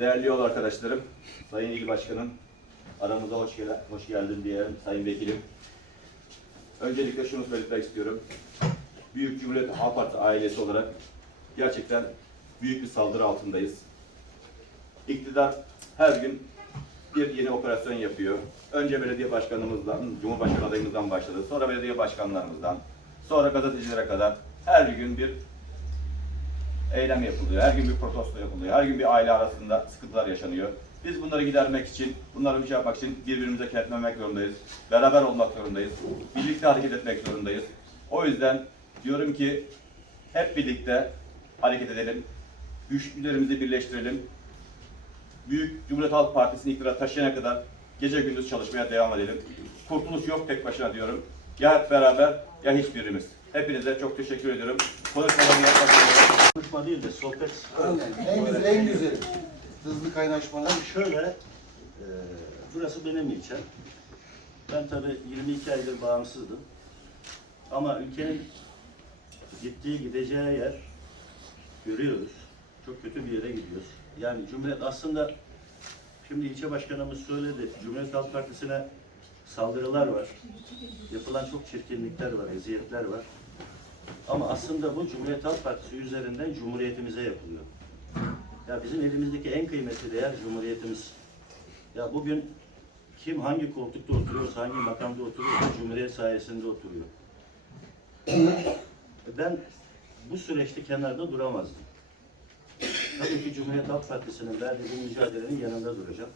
Değerli yol arkadaşlarım, Sayın İl Başkanım, aramıza hoş, gel hoş geldin diyelim Sayın Vekilim. Öncelikle şunu söylemek istiyorum. Büyük Cumhuriyet Halk Partisi ailesi olarak gerçekten büyük bir saldırı altındayız. İktidar her gün bir yeni operasyon yapıyor. Önce belediye başkanımızdan, Cumhurbaşkanı adayımızdan başladı. Sonra belediye başkanlarımızdan, sonra gazetecilere kadar her gün bir eylem yapılıyor. Her gün bir protesto yapılıyor. Her gün bir aile arasında sıkıntılar yaşanıyor. Biz bunları gidermek için, bunları bir şey yapmak için birbirimize kenetlemek zorundayız. Beraber olmak zorundayız. Birlikte hareket etmek zorundayız. O yüzden diyorum ki hep birlikte hareket edelim. Güçlerimizi birleştirelim. Büyük Cumhuriyet Halk Partisi'ni iktidara taşıyana kadar gece gündüz çalışmaya devam edelim. Kurtuluş yok tek başına diyorum. Ya hep beraber ya hiçbirimiz. Hepinize çok teşekkür ediyorum. Konuşmalarımı yapmak üzere. Konuşma değil de sohbet. En güzel, en güzeli. Hızlı kaynaşmalar. Şöyle, e, burası benim ilçem. Ben tabii 22 aydır bağımsızdım. Ama ülkenin gittiği, gideceği yer görüyoruz. Çok kötü bir yere gidiyoruz. Yani Cumhuriyet aslında, şimdi ilçe başkanımız söyledi, Cumhuriyet Halk Partisi'ne saldırılar var. Yapılan çok çirkinlikler var, eziyetler var. Ama aslında bu Cumhuriyet Halk Partisi üzerinden Cumhuriyetimize yapılıyor. Ya bizim elimizdeki en kıymetli değer Cumhuriyetimiz. Ya bugün kim hangi koltukta oturuyorsa, hangi makamda oturuyorsa Cumhuriyet sayesinde oturuyor. Ben bu süreçte kenarda duramazdım. Tabii ki Cumhuriyet Halk Partisi'nin verdiği bu mücadelenin yanında duracağım.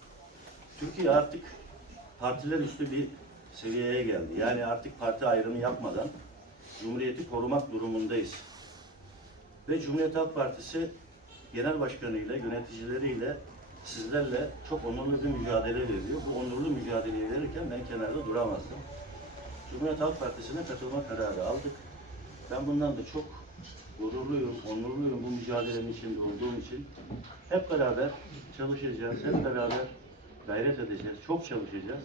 Türkiye artık partiler üstü bir seviyeye geldi. Yani artık parti ayrımı yapmadan Cumhuriyeti korumak durumundayız. Ve Cumhuriyet Halk Partisi genel başkanıyla, yöneticileriyle sizlerle çok onurlu bir mücadele veriyor. Bu onurlu mücadeleyi verirken ben kenarda duramazdım. Cumhuriyet Halk Partisi'ne katılma kararı aldık. Ben bundan da çok gururluyum, onurluyum bu mücadelenin içinde olduğum için. Hep beraber çalışacağız, hep beraber gayret edeceğiz, çok çalışacağız.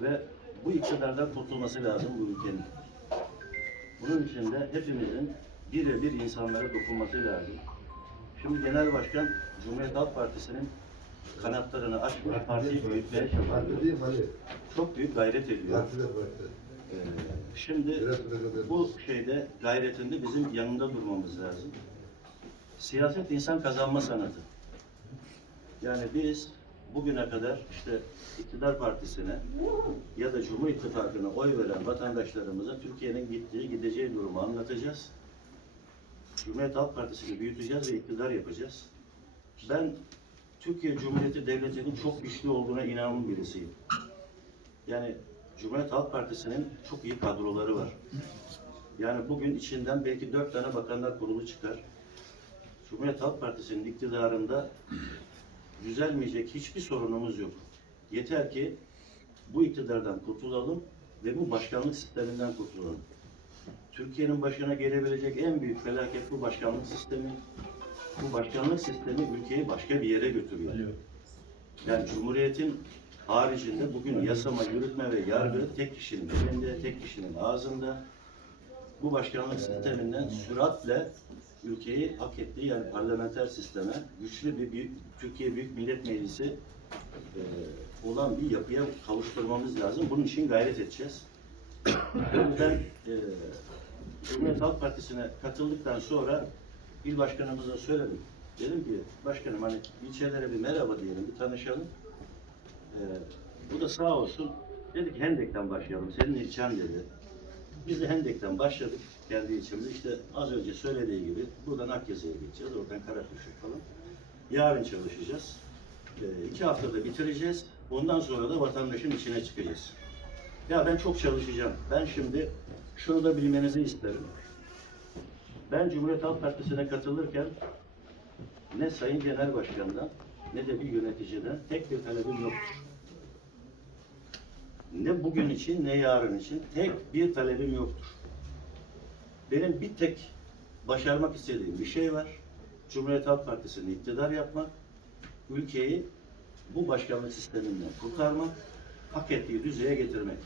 Ve bu iktidardan kurtulması lazım bu ülkenin. Bunun için de hepimizin birebir insanlara dokunması lazım. Şimdi Genel Başkan Cumhuriyet Halk Partisi'nin kanatlarını açmış, partiyi büyütmeye çalışıyor. Çok büyük gayret ediyor. Ee, şimdi bu şeyde gayretinde bizim yanında durmamız lazım. Siyaset insan kazanma sanatı. Yani biz bugüne kadar işte iktidar partisine ya da Cumhur İttifakı'na oy veren vatandaşlarımıza Türkiye'nin gittiği, gideceği durumu anlatacağız. Cumhuriyet Halk Partisi'ni büyüteceğiz ve iktidar yapacağız. Ben Türkiye Cumhuriyeti Devleti'nin çok güçlü olduğuna inanan birisiyim. Yani Cumhuriyet Halk Partisi'nin çok iyi kadroları var. Yani bugün içinden belki dört tane bakanlar kurulu çıkar. Cumhuriyet Halk Partisi'nin iktidarında düzelmeyecek hiçbir sorunumuz yok. Yeter ki bu iktidardan kurtulalım ve bu başkanlık sisteminden kurtulalım. Türkiye'nin başına gelebilecek en büyük felaket bu başkanlık sistemi. Bu başkanlık sistemi ülkeyi başka bir yere götürüyor. Yani Cumhuriyet'in haricinde bugün yasama, yürütme ve yargı tek kişinin elinde, tek kişinin ağzında. Bu başkanlık sisteminden süratle ülkeyi hak ettiği yani parlamenter sisteme güçlü bir büyük, Türkiye Büyük Millet Meclisi e, olan bir yapıya kavuşturmamız lazım. Bunun için gayret edeceğiz. Ben e, Cumhuriyet Halk Partisi'ne katıldıktan sonra il başkanımıza söyledim. Dedim ki başkanım hani ilçelere bir merhaba diyelim, bir tanışalım. Ee, bu da sağ olsun. Dedi ki Hendek'ten başlayalım. Senin ilçen dedi. Biz de Hendek'ten başladık kendi ilçemizde. İşte az önce söylediği gibi buradan Akyazı'ya geçeceğiz. Oradan Karakuş'a falan. Yarın çalışacağız. Ee, iki haftada bitireceğiz. Ondan sonra da vatandaşın içine çıkacağız. Ya ben çok çalışacağım. Ben şimdi şunu da bilmenizi isterim. Ben Cumhuriyet Halk Partisi'ne katılırken ne Sayın Genel Başkan'dan ne de bir yöneticiden tek bir talebim yoktur. Ne bugün için ne yarın için tek bir talebim yoktur. Benim bir tek başarmak istediğim bir şey var. Cumhuriyet Halk Partisi'ni iktidar yapmak, ülkeyi bu başkanlık sisteminden kurtarmak, hak ettiği düzeye getirmek.